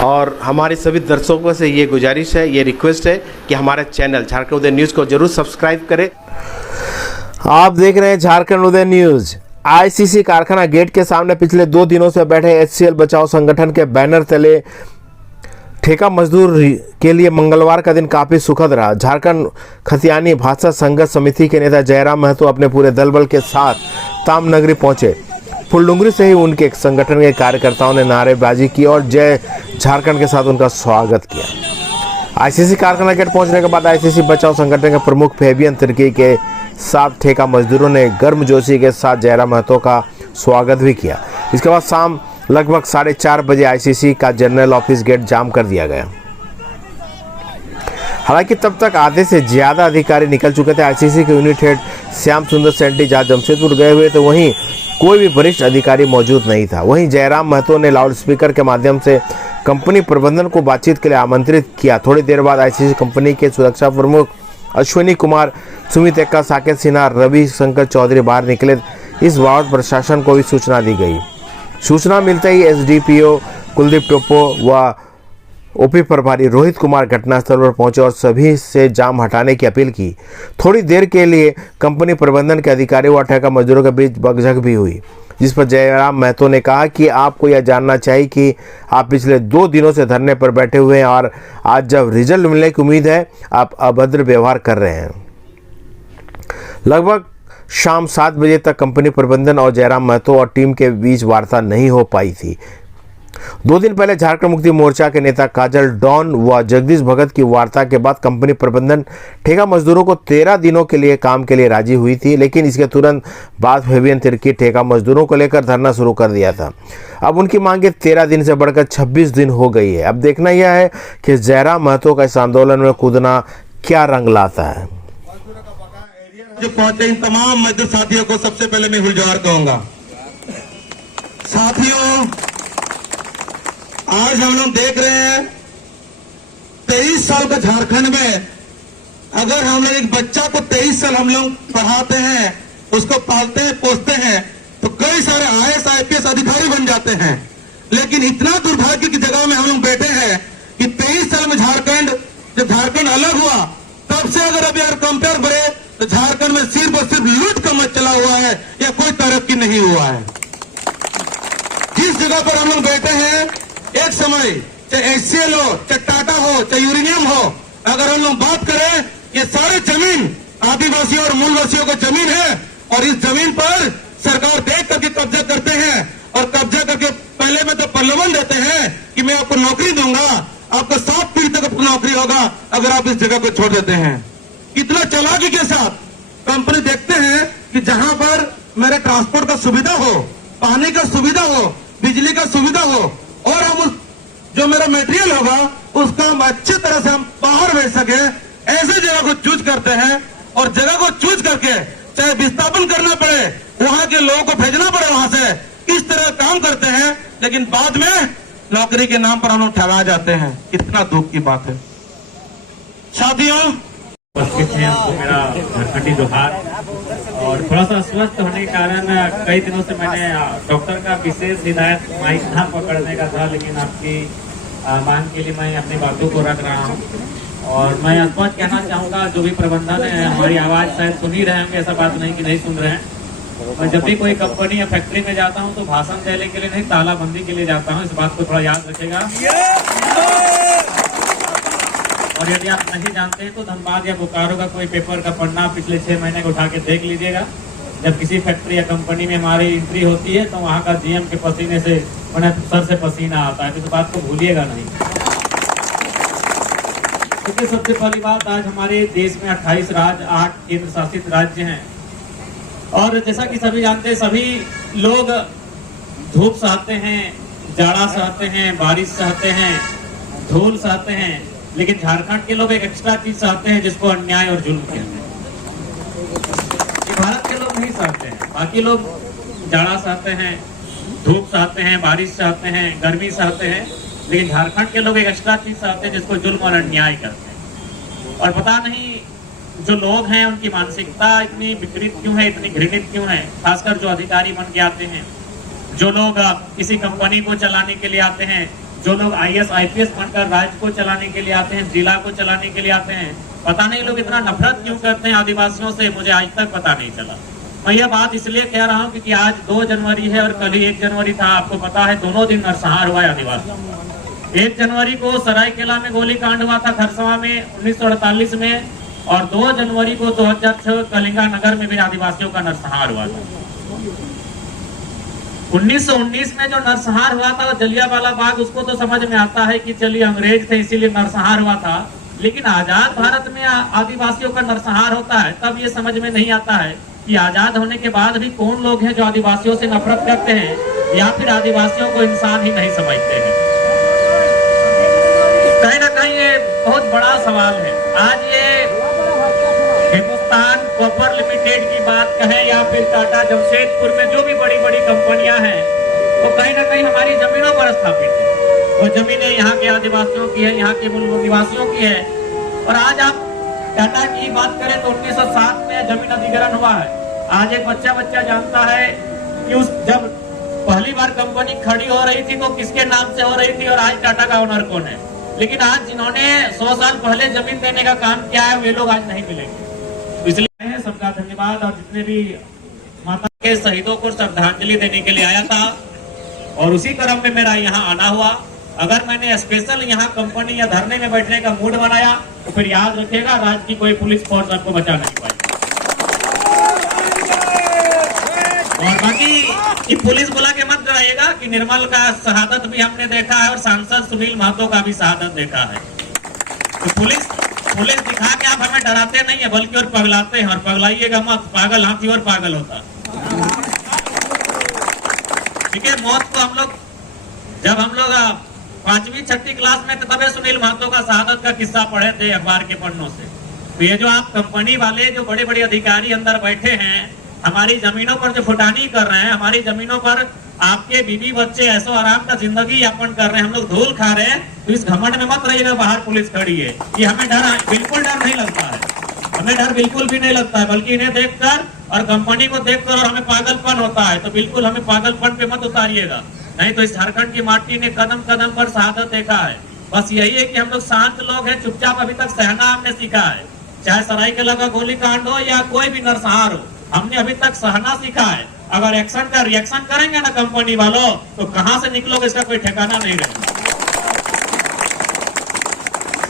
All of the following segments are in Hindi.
और हमारे सभी दर्शकों से ये गुजारिश है, ये रिक्वेस्ट है कि हमारे चैनल झारखंड उदय न्यूज़ को जरूर सब्सक्राइब करें। आप देख रहे हैं झारखंड उदय न्यूज़। आईसीसी कारखाना गेट के सामने पिछले 2 दिनों से बैठे एचसीएल बचाओ संगठन के बैनर तले ठेका मजदूर के लिए मंगलवार का दिन काफी सुखद रहा। झारखंड खतियानी भाषा संघर्ष समिति के नेता जयराम महतो अपने पूरे दलबल के साथ तामनगरी पहुंचे। फुलडुंगरी से ही उनके संगठन के कार्यकर्ताओं ने नारेबाजी की और जय झारखंड के साथ उनका स्वागत किया। आईसीसी कारखाना गेट पहुंचने के बाद आईसीसी बचाओ संगठन के प्रमुख फेबियन तिर्की के साथ ठेका मजदूरों ने गर्मजोशी के साथ जयराम महतो का स्वागत भी किया। इसके बाद शाम लगभग 4:30 बजे आईसीसी का जनरल ऑफिस गेट जाम कर दिया गया। हालांकि तब तक आधे से ज्यादा अधिकारी निकल चुके थे। आईसीसी के यूनिट हेड श्याम सुंदर सेंटी जहां जमशेदपुर गए हुए तो वहीं कोई भी वरिष्ठ अधिकारी मौजूद नहीं था। वहीं जयराम महतो ने लाउडस्पीकर के माध्यम से कंपनी प्रबंधन को बातचीत के लिए आमंत्रित किया। थोड़ी देर बाद आईसीसी कंपनी के सुरक्षा प्रमुख अश्विनी कुमार, सुमित एक्का, साकेत सिन्हा, रवि शंकर चौधरी बाहर निकले। इस बाबत प्रशासन को भी सूचना दी गई। सूचना मिलते ही एसडीपीओ कुलदीप टोप्पो व ओपी प्रभारी रोहित कुमार घटनास्थल पर पहुंचे और सभी से जाम हटाने की अपील की। थोड़ी देर के लिए कंपनी प्रबंधन के अधिकारियों व ठेका मजदूरों के बीच बकझक भी हुई, जिस पर जयराम महतो ने कहा कि आपको यह जानना चाहिए कि आप पिछले 2 दिनों से धरने पर बैठे हुए हैं और आज जब रिजल्ट मिलने की उम्मीद है आप अभद्र व्यवहार कर रहे हैं। लगभग शाम 7 बजे तक कंपनी प्रबंधन और जयराम महतो और टीम के बीच वार्ता नहीं हो पाई थी। 2 दिन पहले झारखंड मुक्ति मोर्चा के नेता काजल डॉन व जगदीश भगत की वार्ता के बाद कंपनी प्रबंधन ठेका मजदूरों को 13 दिनों के लिए काम के लिए राजी हुई थी, लेकिन इसके तुरंत बाद फेबियन तिर्की ठेका मजदूरों को लेकर धरना शुरू कर दिया था। अब उनकी मांगे 13 दिन से बढ़कर 26 दिन हो गई है। अब देखना यह है कि जयराम महतो का इस आंदोलन में कूदना क्या रंग लाता है। जो पहुंचे इन तमाम मजदूर साथियों को सबसे पहले मैं हुलजोहार कहूंगा। साथियों, आज हम लोग देख रहे हैं 23 साल का झारखंड में अगर हम लोग एक बच्चा को 23 साल हम लोग पढ़ाते हैं, उसको पालते हैं, पोसते हैं, तो कई सारे आईएएस आईपीएस अधिकारी बन जाते हैं। लेकिन इतना दुर्भाग्य की जगह में हम लोग बैठे हैं कि 23 साल में जब झारखंड अलग हुआ तब से अगर अभी कंपेयर करे तो झारखंड में सिर्फ और सिर्फ लूट का मच चला हुआ है या कोई तरक्की नहीं हुआ है। जिस जगह पर हम लोग बैठे हैं, एक समय चाहे एचसीएल हो, चाहे टाटा हो, चाहे यूरेनियम हो, अगर हम लोग बात करें, ये सारे जमीन आदिवासियों और मूलवासियों को जमीन है और इस जमीन पर सरकार देख करके कब्जा करते हैं और कब्जा करके पहले में तो प्रलोभन देते हैं कि मैं आपको नौकरी दूंगा, आपको 7 पीढ़ी तक नौकरी होगा अगर आप इस जगह को छोड़ देते हैं। इतना चालाकी के साथ कंपनी देखते हैं कि जहां पर मेरे ट्रांसपोर्ट का सुविधा हो, पानी का सुविधा हो, बिजली का सुविधा हो और हम उस जो मेरा मटेरियल होगा उसका हम अच्छी तरह से हम बाहर भेज सके, ऐसे जगह को चूज करते हैं और जगह को चूज करके चाहे विस्थापन करना पड़े, वहां के लोगों को भेजना पड़े वहां से, इस तरह काम करते हैं। लेकिन बाद में नौकरी के नाम पर हम लोग ठहरा जाते हैं। कितना दुख की बात है साथियों। उपस्थित हैं, आपको मेरा झारखंडी जोहार। और थोड़ा सा अस्वस्थ होने के कारण कई दिनों से मैंने डॉक्टर का विशेष हिदायत माइक ना पकड़ने का था, लेकिन आपकी मांग के लिए मैं अपनी बातों को रख रहा हूँ। और मैं स्पष्ट कहना चाहूँगा, जो भी प्रबंधन है हमारी आवाज़ शायद सुन ही रहे होंगे, ऐसा बात नहीं कि नहीं सुन रहे हैं। मैं जब भी कोई कंपनी या फैक्ट्री में जाता हूँ तो भाषण देने के लिए नहीं, तालाबंदी के लिए जाता हूँ। इस बात को थोड़ा याद रखेगा। और यदि आप नहीं जानते हैं तो धनबाद या बोकारो का कोई पेपर का पन्ना पिछले 6 महीने को उठा के देख लीजिएगा। जब किसी फैक्ट्री या कंपनी में हमारी एंट्री होती है तो वहाँ का जीएम के पसीने से सर से पसीना आता है, तो इस बात को भूलिएगा नहीं। क्योंकि सबसे पहली बात, आज हमारे देश में 28 राज्य, 8 केंद्र शासित राज्य हैं। और जैसा कि सभी जानते हैं, सभी लोग धूप सहते हैं, जाड़ा सहते हैं, बारिश सहते हैं, धूल सहते हैं, लेकिन झारखंड के लोग एक एक्स्ट्रा चीज सहते हैं जिसको अन्याय और जुल्म कहते हैं। ये भारत के लोग नहीं सहते हैं। बाकी लोग जाड़ा सहते हैं, धूप सहते हैं, बारिश सहते हैं, गर्मी सहते हैं, लेकिन झारखंड के लोग एक एक्स्ट्रा चीज सहते हैं जिसको जुल्म और अन्याय करते हैं। और पता नहीं जो लोग हैं उनकी मानसिकता इतनी विकृत क्यों है, इतनी घृणित क्यों है। खासकर जो अधिकारी बन के आते हैं, जो लोग किसी कंपनी को चलाने के लिए आते हैं, जो लोग IAS IPS बनकर राज्य को चलाने के लिए आते हैं, जिला को चलाने के लिए आते हैं, पता नहीं लोग इतना नफरत क्यों करते हैं आदिवासियों से, मुझे आज तक पता नहीं चला। मैं यह बात इसलिए कह रहा हूँ क्योंकि आज 2 जनवरी है और कल ही 1 जनवरी था। आपको पता है दोनों दिन नरसंहार हुआ है आदिवासी। 1 जनवरी को सरायकेला में गोलीकांड हुआ था खरसवा में 1948 में, और 2 जनवरी को 2006 कलिंगा नगर में भी आदिवासियों का नरसंहार हुआ था। 1919 में जो नरसंहार हुआ था वो जलियांवाला बाग, उसको तो समझ में आता है कि चलिए अंग्रेज थे इसीलिए नरसंहार हुआ था, लेकिन आजाद भारत में आदिवासियों का नरसंहार होता है तब ये समझ में नहीं आता है कि आजाद होने के बाद भी कौन लोग हैं जो आदिवासियों से नफरत करते हैं या फिर आदिवासियों को इंसान ही नहीं समझते हैं। कहीं ना कहीं ये बहुत बड़ा सवाल है। आज ये हिंदुस्तान कॉपर लिमिटेड की बात कहें या फिर टाटा जमशेदपुर में जो भी बड़ी बड़ी कंपनियां हैं वो कहीं ना कहीं हमारी जमीनों पर स्थापित है। वो जमीनें यहाँ के आदिवासियों की है, यहाँ के मूल निवासियों की है। और आज आप टाटा की बात करें तो 1907 में जमीन अधिग्रहण हुआ है। आज एक बच्चा जानता है कि उस जब पहली बार कंपनी खड़ी हो रही थी तो किसके नाम से हो रही थी और आज टाटा का ओनर कौन है। लेकिन आज जिन्होंने 100 साल पहले जमीन देने का काम किया है वे लोग आज नहीं मिलेंगे। तो इसलिए सबका धन्यवाद। और जितने भी माता के शहीदों को श्रद्धांजलि देने के लिए आया था और उसी क्रम में मेरा यहाँ आना हुआ। अगर मैंने स्पेशल यहाँ कंपनी या धरने में बैठने का मूड बनाया तो फिर याद रखिएगा राज्य की कोई पुलिस फोर्स आपको बचा नहीं पाएगी। और बाकी ये पुलिस बुला के मत डराइएगा कि निर्मल का शहादत भी हमने देखा है और सांसद सुनील महतो का भी शहादत देखा है। तो पुलिस दिखा के आप हमें डराते नहीं है बल्कि और पगलाते हैं। और पगलाइएगा मत, पागल हाथी और पागल होता। ठीक है, मौत को जब हम लोग 5वीं 6वीं क्लास में तबे सुनील महतो का शहादत का किस्सा पढ़े थे अखबार के पन्नों से। तो ये जो आप कंपनी वाले जो बड़े बड़े अधिकारी अंदर बैठे हैं हमारी जमीनों पर जो फुटानी कर रहे हैं, हमारी जमीनों पर आपके बीवी बच्चे ऐसो आराम का जिंदगी यापन कर रहे हैं, हम लोग धूल खा रहे हैं, तो इस घमंड में मत रहिएगा बाहर पुलिस खड़ी है कि हमें बिल्कुल डर नहीं लगता है। हमें डर बिल्कुल भी नहीं लगता है, बल्कि इन्हें देखकर और कंपनी को देखकर और हमें पागलपन होता है। तो बिल्कुल हमें पागलपन पे मत उतारिएगा, नहीं तो इस झारखंड की माटी ने कदम कदम पर शहादत देखा है। बस यही है कि हम लोग शांत लोग हैं, चुपचाप अभी तक सहना हमने सीखा है। चाहे सरायकेला का गोलीकांड हो या कोई भी नरसंहार हो, हमने अभी तक सहना सीखा है। अगर एक्शन का रिएक्शन करेंगे ना कंपनी वालों तो कहां से निकलोगे इसका कोई ठिकाना नहीं रहेगा।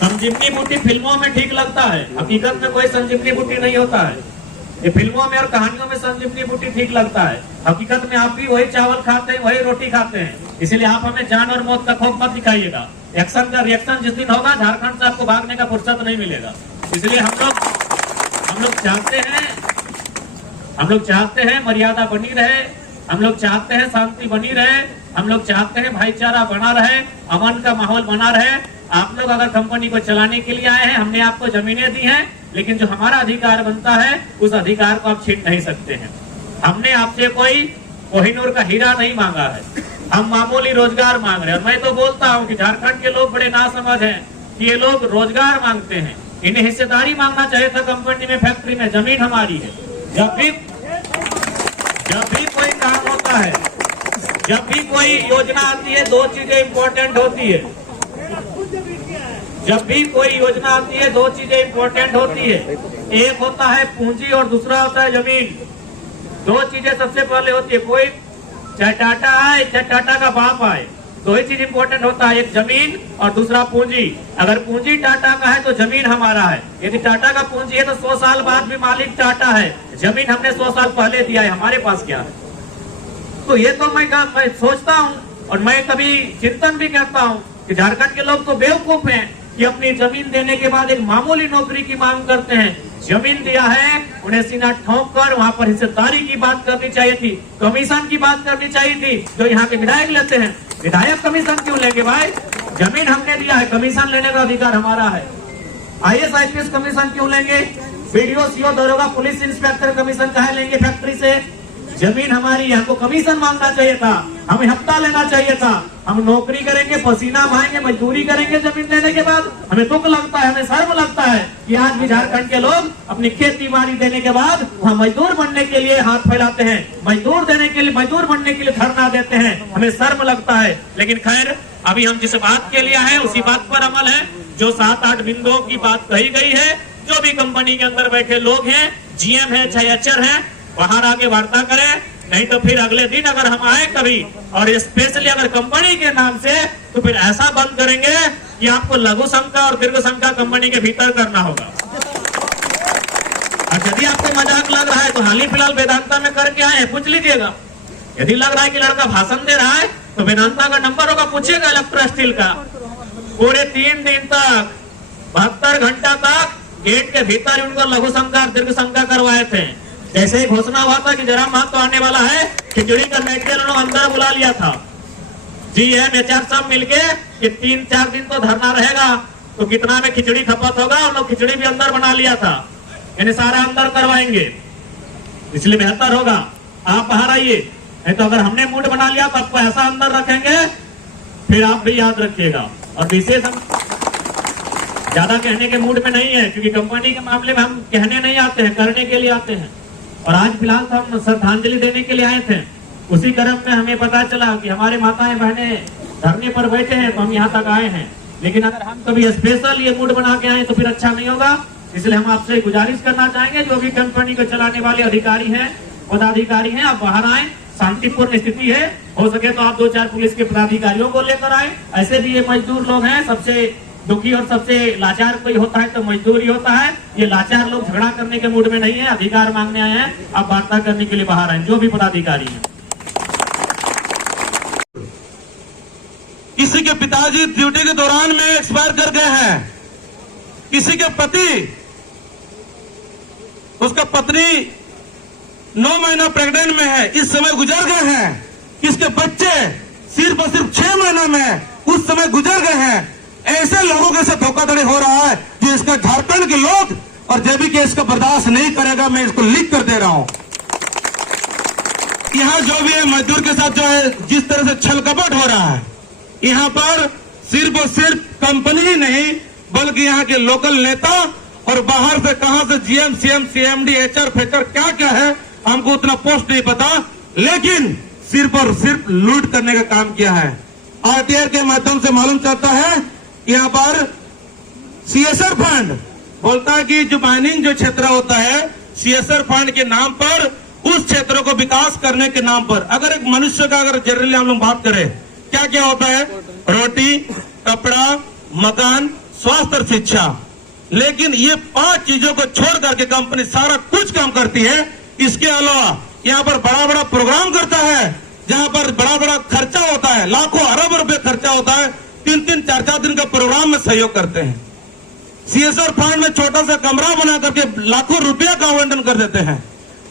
संजीवनी बूटी फिल्मों में ठीक लगता है, हकीकत में कोई संजीवनी बूटी नहीं होता है। ये फिल्मों में और कहानियों में संजीवनी बूटी ठीक लगता है, हकीकत में आप भी वही चावल खाते हैं, वही रोटी खाते हैं। इसलिए आप हमें जान और मौत का खौफ मत दिखाइएगा। एक्शन का रिएक्शन जिस दिन होगा झारखंड से आपको भागने का फुर्सत नहीं मिलेगा। इसलिए हम लोग चाहते हैं मर्यादा बनी रहे, हम लोग चाहते हैं शांति बनी रहे, हम लोग चाहते हैं भाईचारा बना रहे, अमन का माहौल बना रहे। आप लोग अगर कंपनी को चलाने के लिए आए हैं, हमने आपको जमीनें दी हैं, लेकिन जो हमारा अधिकार बनता है उस अधिकार को आप छीन नहीं सकते हैं। हमने आपसे कोई कोहिनूर का हीरा नहीं मांगा है, हम मामूली रोजगार मांग रहे हैं। और मैं तो बोलता हूँ कि झारखंड के लोग बड़े नासमझ हैं कि ये लोग रोजगार मांगते हैं, इन्हें हिस्सेदारी मांगना चाहिए था कंपनी में, फैक्ट्री में। जमीन हमारी है। जब भी कोई काम होता है, जब भी कोई योजना आती है, 2 चीजें इंपॉर्टेंट होती है। जब भी कोई योजना आती है 2 चीजें इंपॉर्टेंट होती है, एक होता है पूंजी और दूसरा होता है जमीन। 2 चीजें सबसे पहले होती है। कोई चाहे टाटा आए चाहे टाटा का बाप आए, 2 ही चीज इंपॉर्टेंट होता है, एक जमीन और दूसरा पूंजी। अगर पूंजी टाटा का है तो जमीन हमारा है। यदि टाटा का पूंजी है तो 100 साल बाद भी मालिक टाटा है, जमीन हमने 100 साल पहले दिया है, हमारे पास क्या है। तो ये तो मैं सोचता हूँ और मैं कभी चिंतन भी करता हूँ कि झारखंड के लोग तो बेवकूफ हैं कि अपनी जमीन देने के बाद एक मामूली नौकरी की मांग करते हैं। जमीन दिया है, उन्हें सीना ठोक कर वहाँ पर हिस्सेदारी की बात करनी चाहिए थी, कमीशन की बात करनी चाहिए थी, जो यहाँ के विधायक लेते हैं। विधायक कमीशन क्यों लेंगे भाई? जमीन हमने दिया है, कमीशन लेने का अधिकार हमारा है। IAS IPS कमीशन क्यों लेंगे? BDO CO दरोगा पुलिस इंस्पेक्टर कमीशन काहे लेंगे फैक्ट्री से? जमीन हमारी है, हमको कमीशन मांगना चाहिए था, हमें हफ्ता लेना चाहिए था। हम नौकरी करेंगे, पसीना बहाएंगे, मजदूरी करेंगे जमीन देने के बाद। हमें दुख लगता है, हमें शर्म लगता है कि आज भी झारखंड के लोग अपनी खेती बाड़ी देने के बाद वहाँ मजदूर बनने के लिए हाथ फैलाते हैं, मजदूर बनने के लिए धरना देते हैं। हमें शर्म लगता है। लेकिन खैर अभी हम जिस बात के लिए आए उसी बात पर अमल है। जो 7-8 बिंदुओं की बात कही गई है, जो भी कंपनी के अंदर बैठे लोग हैं, जीएम है चाहे एचआर है, बाहर आके वार्ता करें। नहीं तो फिर अगले दिन अगर हम आए कभी और स्पेशली अगर कंपनी के नाम से, तो फिर ऐसा बंद करेंगे कि आपको लघु शंका और दीर्घ शंका कंपनी के भीतर करना होगा। और यदि आपको मजाक लग रहा है तो हाल ही फिलहाल वेदांता में करके आए, पूछ लीजिएगा। यदि लग रहा है कि लड़का भाषण दे रहा है तो वेदांता का नंबर होगा, पूछिएगा इलेक्ट्रो स्टील का। पूरे 3 दिन तक 72 घंटा तक गेट के भीतर उनको लघु शंका और दीर्घ शंका करवाए थे। जैसे ही घोषणा हुआ था कि जयराम महतो आने वाला है, खिचड़ी का मेटेरियल उन्होंने अंदर बुला लिया था। जीएम एचआर सब मिलके कि 3-4 दिन तो धरना रहेगा, तो कितना में खिचड़ी खपत होगा, उन लोग खिचड़ी भी अंदर बना लिया था। यानी सारा अंदर करवाएंगे, इसलिए बेहतर होगा आप बाहर आइए। नहीं तो अगर हमने मूड बना लिया तो आपको ऐसा अंदर रखेंगे, फिर आप भी याद रखिएगा। और विशेष हम ज्यादा कहने के मूड में नहीं है, क्योंकि कंपनी के मामले में हम कहने नहीं आते हैं, करने के लिए आते हैं। और आज फिलहाल तो हम श्रद्धांजलि देने के लिए आए थे। उसी क्रम में हमें पता चला कि हमारे माताएं बहनें धरने पर बैठे हैं, तो हम यहाँ तक आए हैं। लेकिन अगर हम कभी स्पेशल ये मूड बना के आए तो फिर अच्छा नहीं होगा। इसलिए हम आपसे गुजारिश करना चाहेंगे, जो भी कंपनी को चलाने वाले अधिकारी हैं, पदाधिकारी हैं, आप बाहर आए। शांतिपूर्ण स्थिति है, हो सके तो आप 2-4 पुलिस के पदाधिकारियों को लेकर आए। ऐसे भी ये मजदूर लोग हैं, सबसे दुखी और सबसे लाचार कोई होता है तो मजदूर ही होता है। ये लाचार लोग झगड़ा करने के मूड में नहीं है, अधिकार मांगने आए हैं। आप वार्ता करने के लिए बाहर आए, जो भी पदाधिकारी हैं। किसी के पिताजी ड्यूटी के दौरान में एक्सपायर कर गए हैं, किसी के पति, उसका पत्नी 9 महीना प्रेग्नेंट में है, इस समय गुजर गए हैं। किसके बच्चे सिर्फ और सिर्फ 6 महीना में उस समय गुजर गए हैं। ऐसे लोगों के साथ धोखाधड़ी हो रहा है, जो इसका झारखंड के लोग और जेबीके इसका बर्दाश्त नहीं करेगा। मैं इसको लिख कर दे रहा हूं। यहां जो भी है मजदूर के साथ जो है जिस तरह से छल कपट हो रहा है, यहां पर सिर्फ और सिर्फ कंपनी ही नहीं बल्कि यहां के लोकल नेता और बाहर से कहां से GM, CM, CMD, HR, feature क्या क्या है, हमको उतना पोस्ट नहीं पता, लेकिन सिर्फ और सिर्फ लूट करने का काम किया है। आरटीआर के माध्यम से मालूम चलता है यहाँ पर सीएसआर फंड बोलता है कि जो माइनिंग जो क्षेत्र होता है, सीएसआर फंड के नाम पर उस क्षेत्रों को विकास करने के नाम पर, अगर एक मनुष्य का अगर जनरली हम लोग बात करें, क्या क्या होता है? रोटी, कपड़ा, मकान, स्वास्थ्य और शिक्षा। लेकिन ये 5 चीजों को छोड़ करके कंपनी सारा कुछ काम करती है। इसके अलावा यहाँ पर बड़ा बड़ा प्रोग्राम करता है, जहाँ पर बड़ा बड़ा खर्चा होता है, लाखों अरब रुपए खर्चा होता है। 3-3, 4-4 दिन का प्रोग्राम में सहयोग करते हैं। सीएसआर फंड में छोटा सा कमरा बना करके लाखों रुपया का आवंटन कर देते हैं।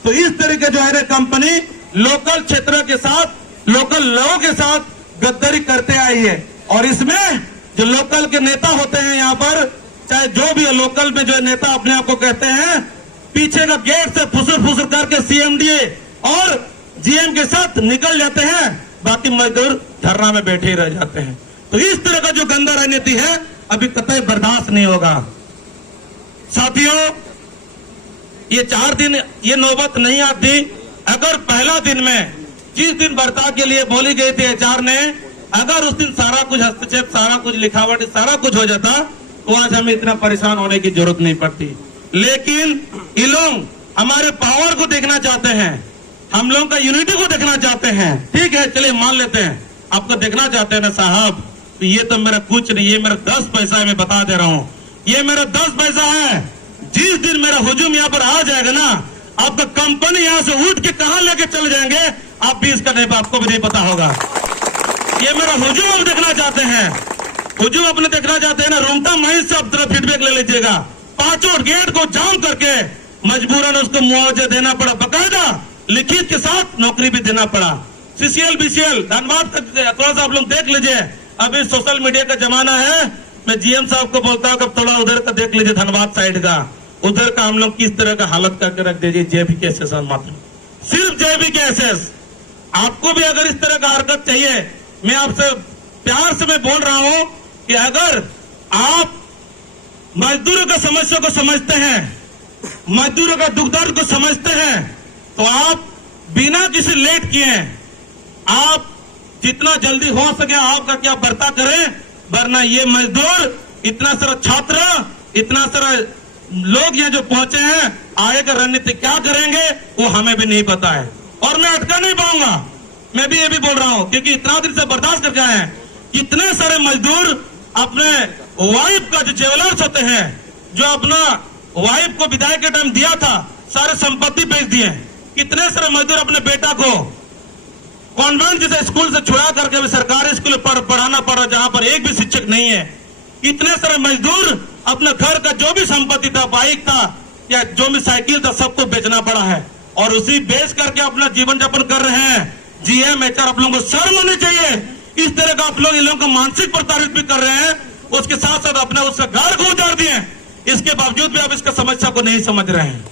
तो इस तरीके जो है कंपनी लोकल क्षेत्र के साथ, लोकल लोगों के साथ गद्दारी करते आई है। और इसमें जो लोकल के नेता होते हैं यहाँ पर, चाहे जो भी लोकल में जो नेता अपने आप को कहते हैं, पीछे का गेट से फुसुर फुसुर करके सीएमडीए और जीएम के साथ निकल जाते हैं, बाकी मजदूर धरना में बैठे ही रह जाते हैं। तो इस तरह का जो गंदा राजनीति है अभी कतई बर्दाश्त नहीं होगा। साथियों, ये 4 दिन ये नौबत नहीं आती अगर पहला दिन में जिस दिन वार्ता के लिए बोली गई थी एचआर ने, अगर उस दिन सारा कुछ हस्तक्षेप, सारा कुछ लिखावट, सारा कुछ हो जाता तो आज हमें इतना परेशान होने की जरूरत नहीं पड़ती। लेकिन ये लोग हमारे पावर को देखना चाहते हैं, हम लोगों का यूनिटी को देखना चाहते हैं। ठीक है, चलिए मान लेते हैं, आपको देखना चाहते हैं ना साहब, तो ये तो मेरा कुछ नहीं, ये मेरा 10 पैसा है। मैं बता दे रहा हूं, ये मेरा 10 पैसा है। जिस दिन मेरा हुजूम यहाँ पर आ जाएगा ना, आपका कंपनी यहाँ से उठ के कहां लेके चले जाएंगे आप भी इसका नहीं, आपको भी नहीं पता होगा। ये मेरा हुजूम आप देखना चाहते हैं, हुजूम अपने देखना चाहते हैं ना, रूमटा माइंस से आप तरफ फीडबैक ले लीजिएगा। 5 गेट को जाम करके मजबूरन उसको मुआवजा देना पड़ा, बकायदा लिखित के साथ नौकरी भी देना पड़ा। सीसीएल बीसीएल धनबाद का थोड़ा सा आप लोग देख लीजिए, अभी सोशल मीडिया का जमाना है। मैं जीएम साहब को बोलता हूँ कि थोड़ा उधर का देख लीजिए, धनबाद साइड का, उधर का हम लोग किस तरह का हालत करके रख दीजिए। जेबीके एसएस मात्र, सिर्फ जेबीके एसएस। आपको भी अगर इस तरह का हरकत चाहिए, मैं आपसे प्यार से मैं बोल रहा हूं कि अगर आप मजदूरों का समस्या को समझते हैं, मजदूरों का दुख दर्द को समझते हैं, तो आप बिना किसी लेट किए आप जितना जल्दी हो सके आपका क्या बर्ता करें, वरना ये मजदूर, इतना सारा छात्र, इतना सारा लोग यहाँ जो पहुंचे हैं, आगे का रणनीति क्या करेंगे वो हमें भी नहीं पता है। और मैं अटका नहीं पाऊंगा, मैं भी ये भी बोल रहा हूं, क्योंकि इतना दिन से बर्दाश्त करके आए हैं। कितने सारे मजदूर अपने वाइफ का जो ज्वेलर्स होते हैं, जो अपना वाइफ को विदाई के टाइम दिया था, सारे संपत्ति बेच दिए। कितने सारे मजदूर अपने बेटा को कॉन्वेंट जैसे स्कूल से छुड़ा करके भी सरकारी स्कूल पढ़ाना पड़ रहा, जहां पर एक भी शिक्षक नहीं है। कितने सारे मजदूर अपने घर का जो भी संपत्ति था, बाइक था या जो भी साइकिल था, सबको बेचना पड़ा है और उसी बेच करके अपना जीवन यापन कर रहे हैं। जीएम एचआर आप लोगों को शर्म होनी चाहिए। इस तरह का आप लोग इन लोगों को मानसिक प्रताड़ित भी कर रहे हैं, उसके साथ साथ अपने उसका घर को उजाड़ दिए, इसके बावजूद भी आप इसका समस्या को नहीं समझ रहे हैं।